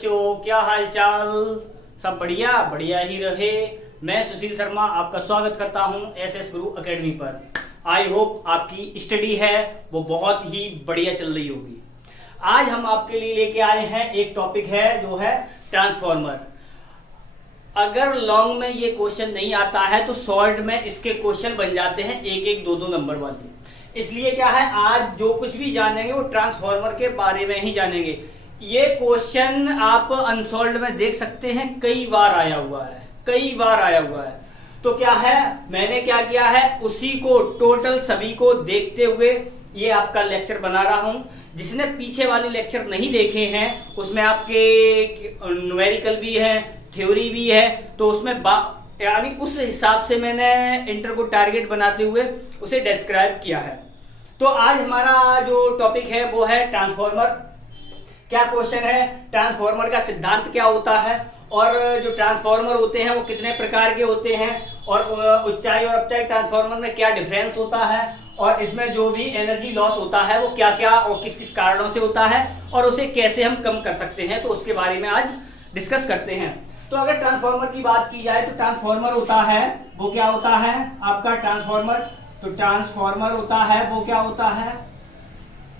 बच्चों, क्या हाल चाल। सब बढ़िया बढ़िया ही रहे। मैं सुशील शर्मा आपका स्वागत करता हूं एसएस गुरु एकेडमी पर। आई होप आपकी स्टडी है वो बहुत ही बढ़िया चल रही होगी। आज हम आपके लिए लेके आए हैं एक टॉपिक है जो है ट्रांसफॉर्मर। अगर लॉन्ग में ये क्वेश्चन नहीं आता है तो शॉर्ट में इसके क्वेश्चन बन जाते हैं एक एक दो दो नंबर वाले। इसलिए क्या है, आज जो कुछ भी जानेंगे वो ट्रांसफॉर्मर के बारे में ही जानेंगे। ये क्वेश्चन आप अनसॉल्व्ड में देख सकते हैं, कई बार आया हुआ है, कई बार आया हुआ है। तो क्या है, मैंने क्या किया है, उसी को टोटल सभी को देखते हुए ये आपका लेक्चर बना रहा हूं। जिसने पीछे वाले लेक्चर नहीं देखे हैं उसमें आपके न्यूमेरिकल भी है, थ्योरी भी है, तो उसमें यानी उस हिसाब से मैंने इंटर को टारगेट बनाते हुए उसे डिस्क्राइब किया है। तो आज हमारा जो टॉपिक है वो है ट्रांसफॉर्मर। क्या क्वेश्चन है, ट्रांसफॉर्मर का सिद्धांत क्या होता है और जो ट्रांसफॉर्मर होते हैं वो कितने प्रकार के होते हैं और उच्चाई और अपचाई ट्रांसफॉर्मर में क्या डिफरेंस होता है और इसमें जो भी एनर्जी लॉस होता है वो क्या क्या और किस किस कारणों से होता है और उसे कैसे हम कम कर सकते हैं, तो उसके बारे में आज डिस्कस करते हैं। तो अगर ट्रांसफॉर्मर की बात की जाए तो ट्रांसफॉर्मर होता है वो क्या होता है आपका ट्रांसफॉर्मर। तो ट्रांसफॉर्मर होता है वो क्या होता है,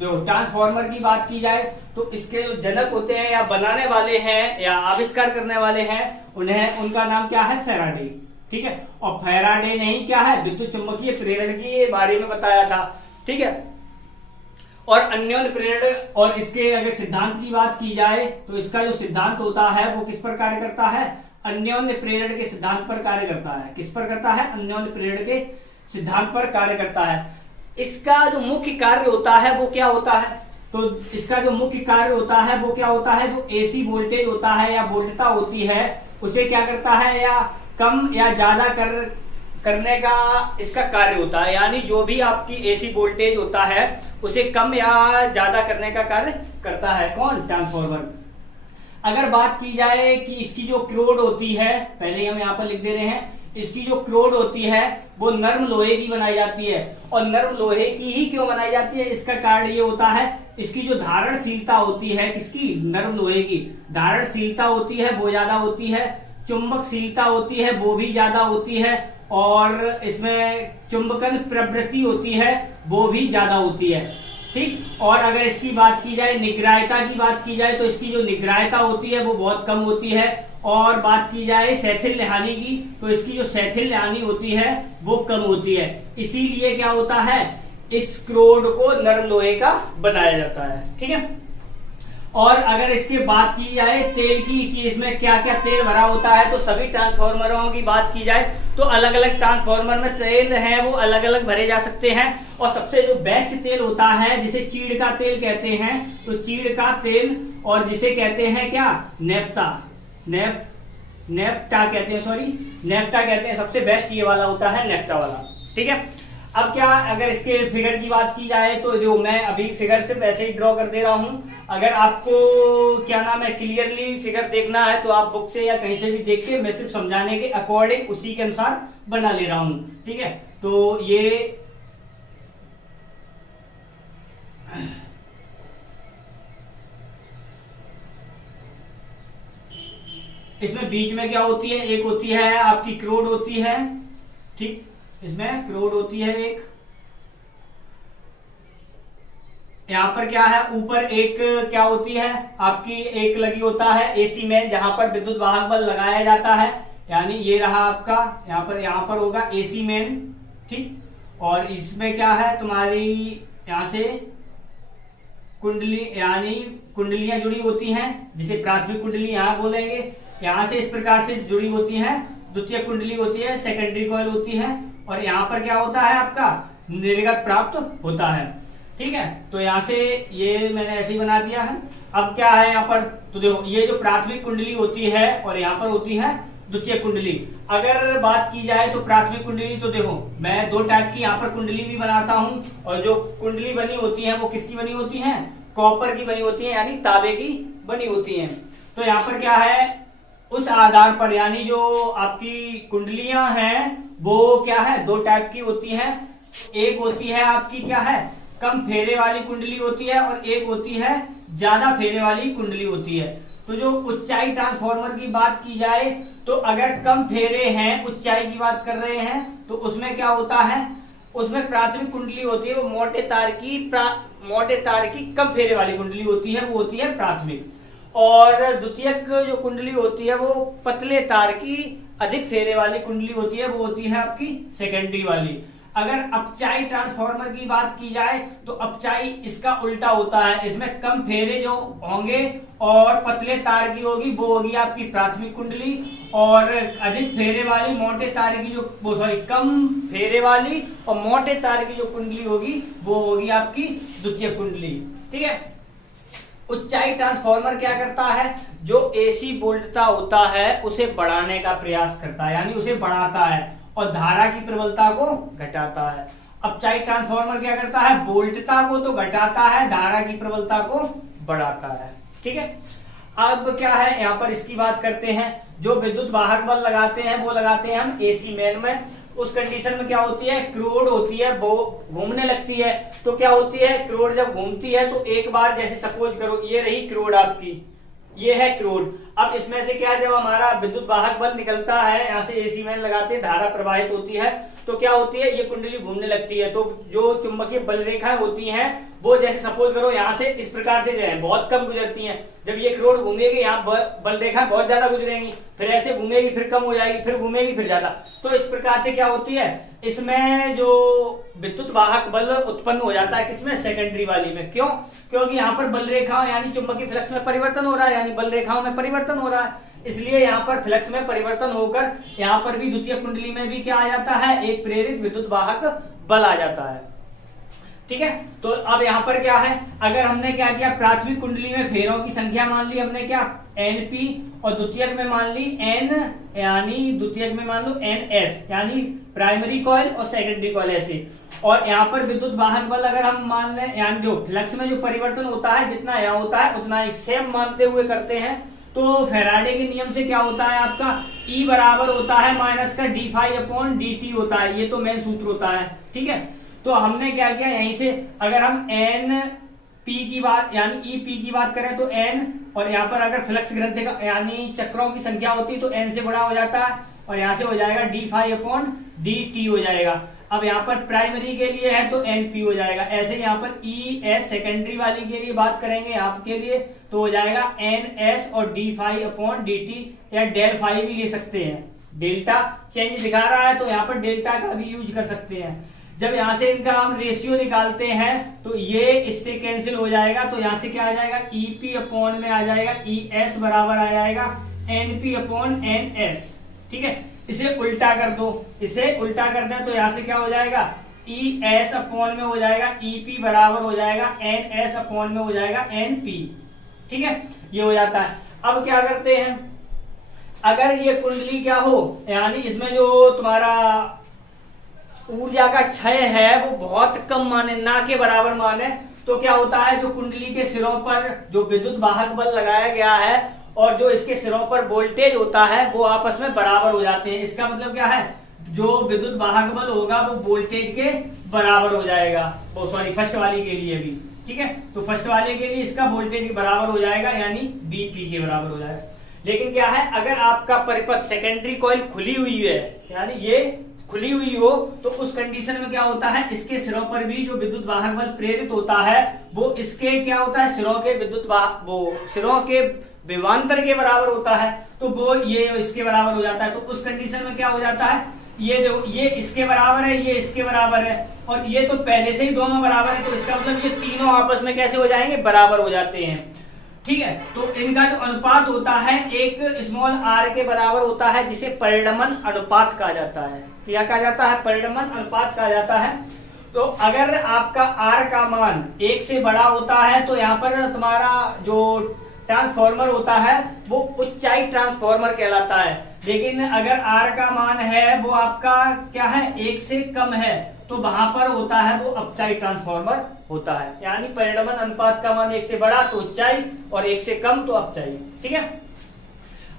जो ट्रांसफॉर्मर की बात की जाए तो इसके जो जनक होते हैं या बनाने वाले हैं या आविष्कार करने वाले हैं उनका नाम क्या है, फैराडे। ठीक है, और फैराडे नहीं क्या है, विद्युत चुंबकीय प्रेरण के बारे में बताया था। ठीक है, और अन्योन्य प्रेरण और इसके अगर सिद्धांत की बात की जाए तो इसका जो सिद्धांत होता है वो किस पर कार्य करता है, अन्योन्य प्रेरण के सिद्धांत पर कार्य करता है। किस पर करता है, अन्योन्य प्रेरण के सिद्धांत पर कार्य करता है। इसका जो मुख्य कार्य होता है वो क्या होता है, तो इसका जो मुख्य कार्य होता है वो क्या होता है, जो एसी वोल्टेज होता है या वोल्टता होती है उसे क्या करता है, या कम या ज्यादा करने का इसका कार्य होता है। यानी जो भी आपकी एसी वोल्टेज होता है उसे कम या ज्यादा करने का कार्य करता है कौन, ट्रांसफॉर्मर। अगर बात की जाए कि इसकी जो क्रोड होती है, पहले हम यहाँ पर लिख दे रहे हैं, इसकी जो क्रोड होती है वो नर्म लोहे की बनाई जाती है। और नर्म लोहे की ही क्यों बनाई जाती है, इसका कारण ये होता है इसकी जो धारणशीलता होती है, किसकी, नर्म लोहे की धारणशीलता होती है वो ज्यादा होती है, चुंबकशीलता होती है वो भी ज्यादा होती है, और इसमें चुंबकन प्रवृत्ति होती है वो भी ज्यादा होती है। ठीक, और अगर इसकी बात की जाए, निग्रायता की बात की जाए तो इसकी जो निग्रायता होती है वो बहुत कम होती है। और बात की जाए शैथिल्य हानि की तो इसकी जो शैथिल्य हानि होती है वो कम होती है। इसीलिए क्या होता है, इस क्रोड को नरम लोहे का बनाया जाता है। ठीक है, और अगर इसकी बात की जाए तेल की कि इसमें क्या क्या तेल भरा होता है, तो सभी ट्रांसफॉर्मरों की बात की जाए तो अलग अलग ट्रांसफॉर्मर में तेल है वो अलग अलग भरे जा सकते हैं। और सबसे जो बेस्ट तेल होता है जिसे चीड़ का तेल कहते हैं, तो चीड़ का तेल, और जिसे कहते हैं क्या, नेफ्ता, नेफ्टा कहते हैं, सॉरी नेफ्टा कहते हैं। सबसे बेस्ट ये वाला होता है, नेफ्टा वाला। ठीक है, अब क्या, अगर इसके फिगर की बात की जाए तो जो मैं अभी फिगर सिर्फ ऐसे ही ड्रॉ कर दे रहा हूं। अगर आपको क्या नाम है क्लियरली फिगर देखना है तो आप बुक से या कहीं से भी देख के, मैं सिर्फ समझाने के अकॉर्डिंग उसी के अनुसार बना ले रहा हूं। ठीक है, तो ये इसमें बीच में क्या होती है, एक होती है आपकी क्रोड होती है। ठीक, इसमें क्रोड होती है एक, यहां पर क्या है, ऊपर एक क्या होती है आपकी, एक लगी होता है एसी में जहां पर विद्युत वाहक बल लगाया जाता है। यानी ये रहा आपका, यहां पर होगा एसी मेन। ठीक, और इसमें क्या है तुम्हारी, यहां से कुंडली यानी कुंडलियां जुड़ी होती हैं, जिसे प्राथमिक कुंडली यहां बोलेंगे। यहां से इस प्रकार से जुड़ी होती है, द्वितीय कुंडली होती है, सेकेंडरी कॉइल होती है, और यहाँ पर क्या होता है आपका, निर्गत प्राप्त होता है। ठीक है, तो यहाँ से ये मैंने ऐसे ही बना दिया है। अब क्या है यहाँ पर, तो देखो ये जो प्राथमिक कुंडली होती है और यहाँ पर होती है द्वितीय कुंडली। अगर बात की जाए तो प्राथमिक कुंडली, तो देखो मैं दो टाइप की यहाँ पर कुंडली भी बनाता हूँ, और जो कुंडली बनी होती है वो किसकी बनी होती है, कॉपर की बनी होती है, यानी तांबे की बनी होती है। तो यहाँ पर क्या है, उस आधार पर यानी जो आपकी कुंडलियां हैं वो क्या है, दो टाइप की होती हैं। एक होती है आपकी क्या है, कम फेरे वाली कुंडली होती है, और एक होती है ज्यादा फेरे वाली कुंडली होती है। तो जो ऊंचाई ट्रांसफार्मर की बात की जाए तो अगर कम फेरे हैं, ऊंचाई की बात कर रहे हैं, तो उसमें क्या होता है, उसमें प्राथमिक कुंडली होती है वो मोटे तार की कम फेरे वाली कुंडली होती है, वो होती है प्राथमिक। और द्वितीयक जो कुंडली होती है वो पतले तार की अधिक फेरे वाली कुंडली होती है, वो होती है आपकी सेकेंडरी वाली। अगर अपचाई ट्रांसफार्मर की बात की जाए तो अपचाई इसका उल्टा होता है, इसमें कम फेरे जो होंगे और पतले तार की होगी वो होगी आपकी प्राथमिक कुंडली, और अधिक फेरे वाली मोटे तार की जो कम फेरे वाली और मोटे तार की जो कुंडली होगी वो होगी आपकी द्वितीय कुंडली। ठीक है। ऊंचाई ट्रांसफार्मर क्या करता है, जो एसी वोल्टता होता है उसे बढ़ाने का प्रयास करता है, यानी उसे बढ़ाता है और धारा की प्रबलता को घटाता है। अपचाई ट्रांसफार्मर क्या करता है, वोल्टता को तो घटाता है, धारा की प्रबलता को बढ़ाता है। ठीक है। अब क्या है यहाँ पर इसकी बात करते हैं, जो विद्युत वाहक बल लगाते हैं वो लगाते हैं हम एसी मेन में। उस कंडीशन में क्या होती है, क्रोड होती है वो घूमने लगती है। तो क्या होती है, क्रोड जब घूमती है तो एक बार जैसे सपोज करो ये रही क्रोड आपकी, ये है क्रोड। अब इसमें से क्या, जब हमारा विद्युत वाहक बल निकलता है, यहाँ से एसी मेन लगाते हैं, धारा प्रवाहित होती है, तो क्या होती है, ये कुंडली घूमने लगती है। तो जो चुंबकीय बल रेखाएं होती हैं वो जैसे सपोज करो यहाँ से इस प्रकार से जाए, बहुत कम गुजरती हैं। जब ये क्रोड घूमेगी यहाँ बल रेखा बहुत ज्यादा गुजरेंगी, फिर ऐसे घूमेगी फिर कम हो जाएगी, फिर घूमेगी फिर ज्यादा। तो इस प्रकार से क्या होती है, इसमें जो विद्युत वाहक बल उत्पन्न हो जाता है किसमें, सेकेंडरी वाली में। क्यों, क्योंकि यहाँ पर बल रेखा यानी चुंबकीय फ्लक्स में परिवर्तन हो रहा है, यानी बल रेखाओं में परिवर्तन हो रहा है, इसलिए यहाँ पर फ्लक्स में परिवर्तन होकर यहाँ पर भी द्वितीय कुंडली में भी क्या आ जाता है, एक प्रेरित विद्युत वाहक बल आ जाता है। ठीक है। तो अब यहाँ पर क्या है, अगर हमने क्या किया, प्राथमिक कुंडली में फेरों की संख्या मान ली हमने क्या, NP, और द्वितीयक में मान ली N, यानी द्वितीयक में मान लो NS, यानी प्राइमरी कॉइल और सेकेंडरी कॉइल ऐसे। और यहाँ पर विद्युत वाहक बल अगर हम मान लें, यानी जो फ्लक्स में जो परिवर्तन होता है जितना यहाँ होता है उतना ही सेम मानते हुए करते हैं। तो फैराडे के नियम से क्या होता है आपका, E बराबर होता है माइनस का d∅/dt होता है, ये तो मेन सूत्र होता है। ठीक है। तो हमने क्या किया, यहीं से अगर हम NP की बात यानी EP की बात करें तो N, और यहाँ पर अगर फ्लक्स ग्रंथि का यानी चक्रों की संख्या होती है तो N से बड़ा हो जाता है, और यहाँ से हो जाएगा d∅/dt हो जाएगा। अब यहाँ पर प्राइमरी के लिए है तो NP हो जाएगा। ऐसे यहाँ पर ES सेकेंडरी वाली के लिए बात करेंगे आपके लिए तो हो जाएगा NS और d∅/dt, या डेल फाई भी ले सकते हैं, डेल्टा चेंज दिखा रहा है तो यहाँ पर डेल्टा का भी यूज कर सकते हैं। जब यहाँ से इनका हम रेशियो निकालते हैं तो ये इससे कैंसिल हो जाएगा, तो यहाँ से क्या आ जाएगा, EP में आ जाएगा ES बराबर आ जाएगा NP/NS। ठीक है। इसे उल्टा कर दो, इसे उल्टा कर दें तो यहाँ से क्या हो जाएगा, ES में हो जाएगा EP बराबर हो जाएगा NS में हो जाएगा NP। ठीक है, ये हो जाता है। अब क्या करते हैं, अगर ये कुंडली क्या हो, यानी इसमें जो तुम्हारा ऊर्जा का क्षय है वो बहुत कम माने, ना के बराबर माने, तो क्या होता है, जो कुंडली के सिरों पर जो विद्युत वाहक बल लगाया गया है और जो इसके सिरों पर वोल्टेज होता है वो आपस में बराबर हो जाते हैं। इसका मतलब क्या है, जो विद्युत वाहक बल होगा वो वोल्टेज के बराबर हो जाएगा, वो सॉरी फर्स्ट वाली के लिए भी। ठीक है। तो फर्स्ट वाले के लिए इसका वोल्टेज के बराबर हो जाएगा, यानी BP के बराबर हो जाएगा। लेकिन क्या है, अगर आपका परिपथ सेकेंडरी कॉइल खुली हुई है, यानी ये खुली हुई हो, तो उस कंडीशन में क्या होता है, इसके सिरों पर भी जो विद्युत वाहक बल प्रेरित होता है वो इसके क्या होता है, सिरों के सिरों के विभवांतर के बराबर होता है, तो वो ये इसके बराबर हो जाता है। तो उस कंडीशन में क्या हो जाता है, ये इसके बराबर है, ये इसके बराबर है, और ये तो पहले से ही दोनों बराबर है, तो इसका मतलब ये तीनों आपस में कैसे हो जाएंगे, बराबर हो जाते हैं। ठीक है। तो इनका जो अनुपात होता है एक स्मॉल r के बराबर होता है, जिसे परिणमन अनुपात कहा जाता है। क्या कहा जाता है, परिणमन अनुपात कहा जाता है। तो अगर आपका r का मान 1 से बड़ा होता है तो यहाँ पर तुम्हारा जो ट्रांसफॉर्मर होता है वो ऊंचाई ट्रांसफॉर्मर कहलाता है। लेकिन अगर r का मान है वो आपका क्या है, 1 से कम है, तो वहां पर होता है वो अपचाई ट्रांसफॉर्मर होता है। यानी परिणमन अनुपात का मान 1 से बड़ा तो ऊंचाई और 1 से कम तो अपचाई। ठीक है।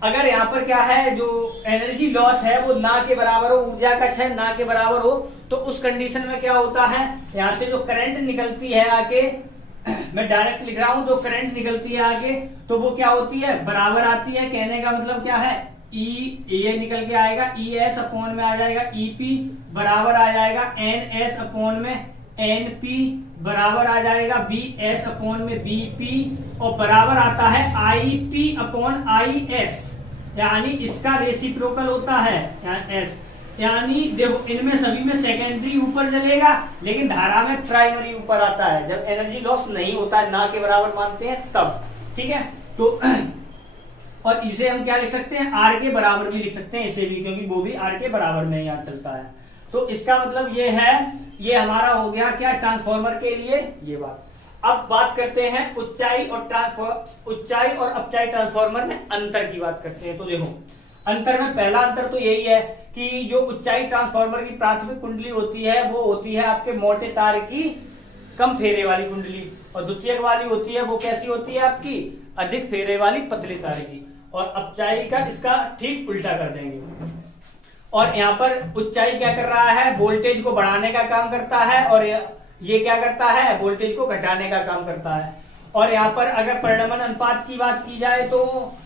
अगर यहाँ पर क्या है, जो एनर्जी लॉस है वो ना के बराबर हो, ऊर्जा का क्षय ना के बराबर हो, तो उस कंडीशन में क्या होता है, यहाँ से जो करंट निकलती है आके मैं डायरेक्ट लिख रहा हूं, तो करंट निकलती है आगे तो वो क्या होती है, बराबर आती है। कहने का मतलब क्या है, ये निकल के आएगा ES अपॉन में आ जाएगा EP, बराबर आ जाएगा NS अपॉन में NP, बराबर आ जाएगा BS अपॉन में BP, और बराबर आता है IP अपॉन IS, यानी इसका रेसिप्रोकल होता है S। यानी देखो इनमें सभी में सेकेंडरी ऊपर चलेगा, लेकिन धारा में प्राइमरी ऊपर आता है जब एनर्जी लॉस नहीं होता है, ना के बराबर मानते हैं तब। ठीक है, तो और इसे हम क्या लिख सकते हैं, आर के बराबर भी लिख सकते हैं इसे भी, क्योंकि वो भी आर के बराबर में यहाँ चलता है। तो इसका मतलब ये है, ये हमारा हो गया क्या, ट्रांसफॉर्मर के लिए ये बात। अब बात करते हैं उच्चाई और अपचाई ट्रांसफॉर्मर में अंतर की बात करते हैं। तो देखो अंतर में पहला अंतर तो यही है कि जो उच्चाई ट्रांसफॉर्मर की प्राथमिक कुंडली होती है वो होती है आपके मोटे तार की कम फेरे वाली कुंडली, और द्वितीयक वाली होती है वो कैसी होती है आपकी, अधिक फेरे वाली पतली तार की। और अपचाई का इसका ठीक उल्टा कर देंगे। और यहाँ पर उच्चाई क्या कर रहा है, वोल्टेज को बढ़ाने का काम करता है, और ये क्या करता है, वोल्टेज को घटाने का काम करता है। और यहाँ पर अगर परिणमन अनुपात की बात की जाए तो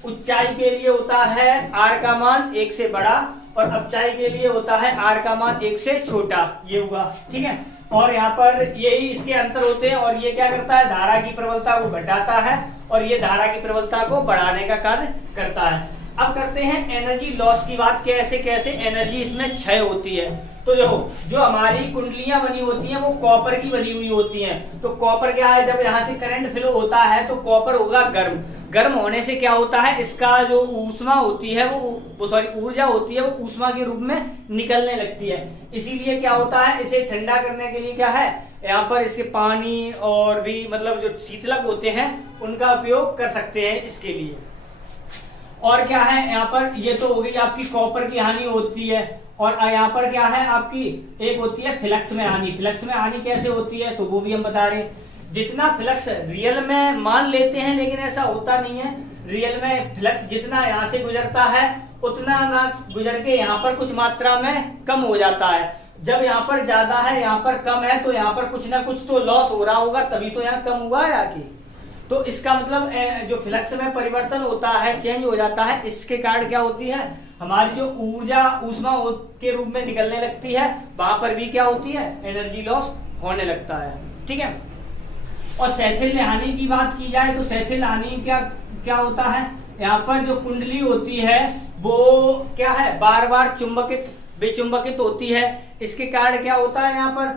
उच्चाई के लिए होता है R का मान 1 से बड़ा, और अपचाई के लिए होता है R का मान 1 से छोटा, ये हुआ। ठीक है, और यहाँ पर यही इसके अंतर होते हैं। और ये क्या करता है, धारा की प्रबलता को घटाता है, और ये धारा की प्रबलता को बढ़ाने का कार्य करता है। अब करते हैं एनर्जी लॉस की बात, कैसे कैसे एनर्जी इसमें क्षय होती है। तो देखो जो हमारी कुंडलियां बनी होती हैं वो कॉपर की बनी हुई होती हैं। तो कॉपर क्या है, जब यहाँ से करंट फ्लो होता है तो कॉपर होगा गर्म, गर्म होने से क्या होता है, इसका जो ऊष्मा होती है वो सॉरी ऊर्जा होती है वो ऊष्मा के रूप में निकलने लगती है। इसीलिए क्या होता है, इसे ठंडा करने के लिए क्या है, यहाँ पर इसके पानी और भी मतलब जो शीतलक होते हैं उनका उपयोग कर सकते हैं इसके लिए। और क्या है यहाँ पर, ये तो हो गई आपकी कॉपर की हानि होती है। और यहाँ पर क्या है आपकी, एक होती है फ्लक्स में हानि। फ्लक्स में हानि कैसे होती है तो वो भी हम बता रहे हैं। जितना फ्लक्स रियल में मान लेते हैं, लेकिन ऐसा होता नहीं है। रियल में फ्लक्स जितना यहाँ से गुजरता है उतना ना गुजर के यहाँ पर कुछ मात्रा में कम हो जाता है। जब यहाँ पर ज्यादा है यहाँ पर कम है, तो यहाँ पर कुछ ना कुछ तो लॉस हो रहा होगा, तभी तो यहाँ कम हुआ है आके। तो इसका मतलब जो फ्लक्स में परिवर्तन होता है, चेंज हो जाता है, इसके कारण क्या होती है, हमारी जो ऊर्जा ऊष्मा के रूप में निकलने लगती है, वहां पर भी क्या होती है, एनर्जी लॉस होने लगता है। ठीक है, और शैथिल्य हानि की बात की जाए तो शैथिल्य हानि क्या होता है, यहाँ पर जो कुंडली होती है वो क्या है, बार बार विचुंबकित होती है। इसके कारण क्या होता है, यहाँ पर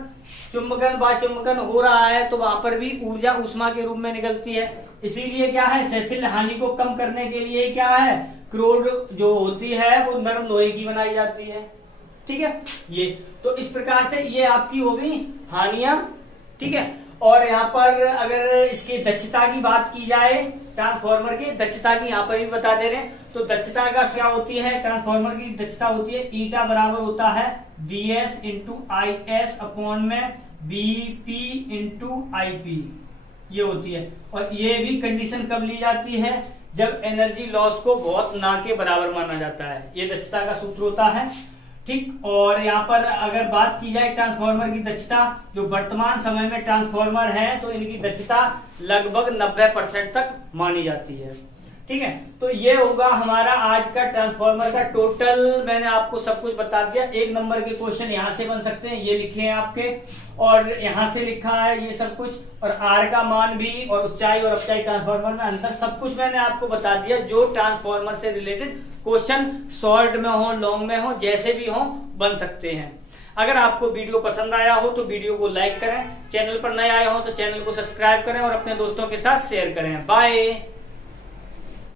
चुंबकन वाचुंबकन हो रहा है, तो वहां पर भी ऊर्जा ऊष्मा के रूप में निकलती है। इसीलिए क्या है, शैथिल्य हानि को कम करने के लिए क्या है, क्रोड जो होती है वो नरम लोहे की बनाई जाती है। ठीक है, ये तो इस प्रकार से ये आपकी हो गई हानियां। ठीक है, और यहाँ पर अगर इसकी दक्षता की बात की जाए, ट्रांसफॉर्मर की दक्षता की यहाँ पर भी बता दे रहे हैं। तो दक्षता का क्या होती है, ट्रांसफॉर्मर की दक्षता होती है ईटा बराबर होता है VS इंटू IS अपॉन में BP इंटू IP, ये होती है। और ये भी कंडीशन कब ली जाती है, जब एनर्जी लॉस को बहुत ना के बराबर माना जाता है। ये दक्षता का सूत्र होता है। ठीक, और यहाँ पर अगर बात की जाए ट्रांसफॉर्मर की दक्षता, जो वर्तमान समय में ट्रांसफॉर्मर है तो इनकी दक्षता लगभग 90% तक मानी जाती है। ठीक है, तो ये होगा हमारा आज का ट्रांसफॉर्मर का टोटल। मैंने आपको सब कुछ बता दिया। 1 नंबर के क्वेश्चन यहाँ से बन सकते हैं, ये लिखे हैं आपके, और यहाँ से लिखा है ये सब कुछ, और R का मान भी, और ऊंचाई और अपचाई ट्रांसफॉर्मर में अंतर, सब कुछ मैंने आपको बता दिया। जो ट्रांसफॉर्मर से रिलेटेड क्वेश्चन शॉर्ट में हो, लॉन्ग में हो, जैसे भी हो बन सकते हैं। अगर आपको वीडियो पसंद आया हो तो वीडियो को लाइक करें, चैनल पर नए आए हो तो चैनल को सब्सक्राइब करें और अपने दोस्तों के साथ शेयर करें। बाय।